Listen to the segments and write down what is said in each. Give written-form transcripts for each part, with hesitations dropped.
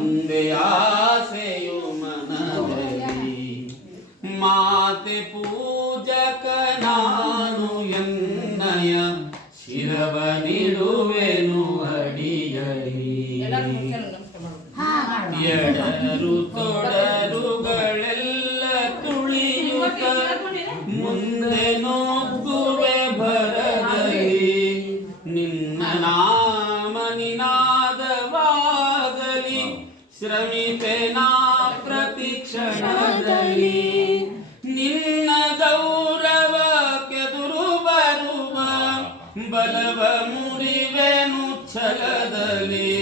ಒಂದೇ ಆಸೆಯು ಮನದಲ್ಲಿ. ಮಾತೆ ಪೂಜಕ ನಾನು ಎನ್ನಯ ಶಿರವ ನೀಡುವೆನು ಅಡಿಯಲಿ. ಎಡರು ತೊಡರುಗಳೆಲ್ಲ ತುಳಿಯುತ್ತ ಮುಂದೆ ನುಗ್ಗುವೆ ಭರದಲ್ಲಿ. ನಿನ್ನ ನಾಮ ನಿನಾದವಾಗಲಿ ಶ್ರಮಿಪೆನಾ ಪ್ರತಿಕ್ಷಣದಲ್ಲಿ. ನಿನ್ನ ಗೌರವಕ್ಕೆದುರು ಬರುವ ಬಲವ ಮುರಿವೆನು ಛಲದಲ್ಲಿ.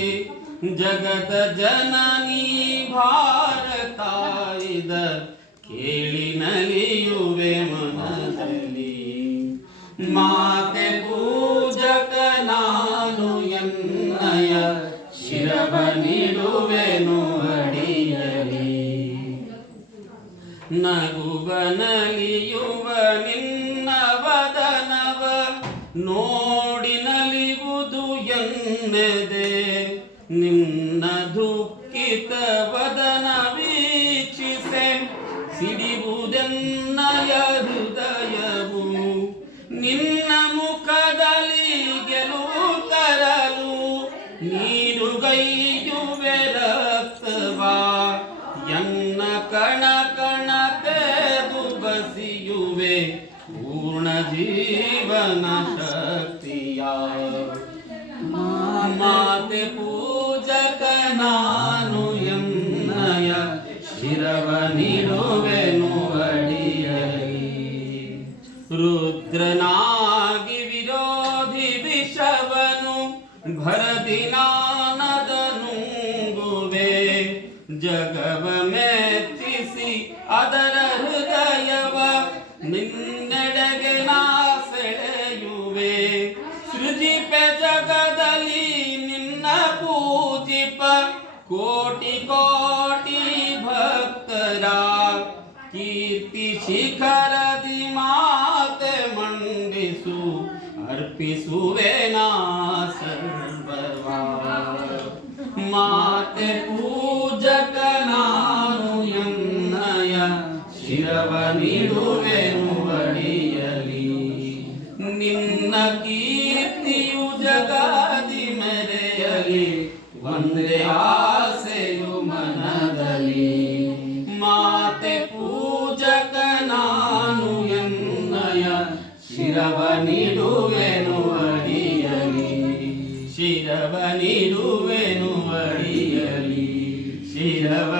ಜಗದ ಜನನಿ ಭಾರತಾಯಿದ ಕೇಳಿ ನಲಿಯುವೆ ಮನದಲ್ಲಿ. ಮಾತೆ ಪೂಜಕ ನಾನು ಎನ್ನಯ ಶಿರವ ನೀಡುವೆನು ಅಡಿಯಲಿ. ನಗುವ ನಲಿಯುವ ನಿನ್ನ ವದನವ ನೋಡಿ ನಲಿವುದು ಎನ್ನೆದೆ. ನಿನ್ನ ದುಃಖಿತ ವದನ ವೀಕ್ಷಿಸೆ ಸಿಡಿಯುವುದೆನ್ನಯ ಹೃದಯವು. ನಿನ್ನ ಮುಖದಲ್ಲಿ ಗೆಲುವು ತರಲು ನೀನು ಗೈಯುವೆ ರಕ್ತವಾ. ಎನ್ನ ಕಣ ಕಣ ತೆದು ಬಸಿಯುವೆ ಪೂರ್ಣ ಜೀವನ ಶಕ್ತಿಯ. ಮಾತೆ ಪೂಜಕ ನಾನು ಎನ್ನಯ ಶಿರವ ನೀಡುವೆನು ಅಡಿಯಲಿ. ರುದ್ರನಾಗಿ ವಿರೋಧಿ ವಿಷವನು ಭರದಿ ನಾನದ ನುಂಗುವೆ. ಜಗವ ಮೆಚ್ಚಿಸಿ ಅದರ ಹೃದಯವ ನಿನ್ನೆಡೆಗೆ ನಾ ಸೆಳೆಯುವೆ. ಸೃಜಿಪೆ ಜಗದಲ್ಲಿ ನಿನ್ನ ಪೂಜಿಪ ಕೋಟಿ ಕೋಟಿ ಭಕ್ತರ. ಕೀರ್ತಿ ಶಿಖರದಿ ಮಾತೆ ಮಂಡಿಸು ಅರ್ಪಿಸುವೆ ನಾ ಸರ್ವವಾ. ಮಾತೆ ಪೂಜಕ ನಾನು ಎನ್ನಯ ಶಿರವ ನೀಡುವೆನು ಅಡಿಯಲಿ. ನಿನ್ನ ಕೀರ್ತಿಯು ಜಗದಿ ಮೆರೆಯಲಿ ಒಂದೇ ಆಸೆಯು ಮನದಲ್ಲಿ. ಮಾತೆ ಪೂಜಕ ನಾನು ಎನ್ನಯ ಶಿರವ ನೀಡುವೆನು ಅಡಿಯಲಿ. ಶಿರವ ನೀಡುವೆನು ಅಡಿಯಲಿ. ಶಿರವ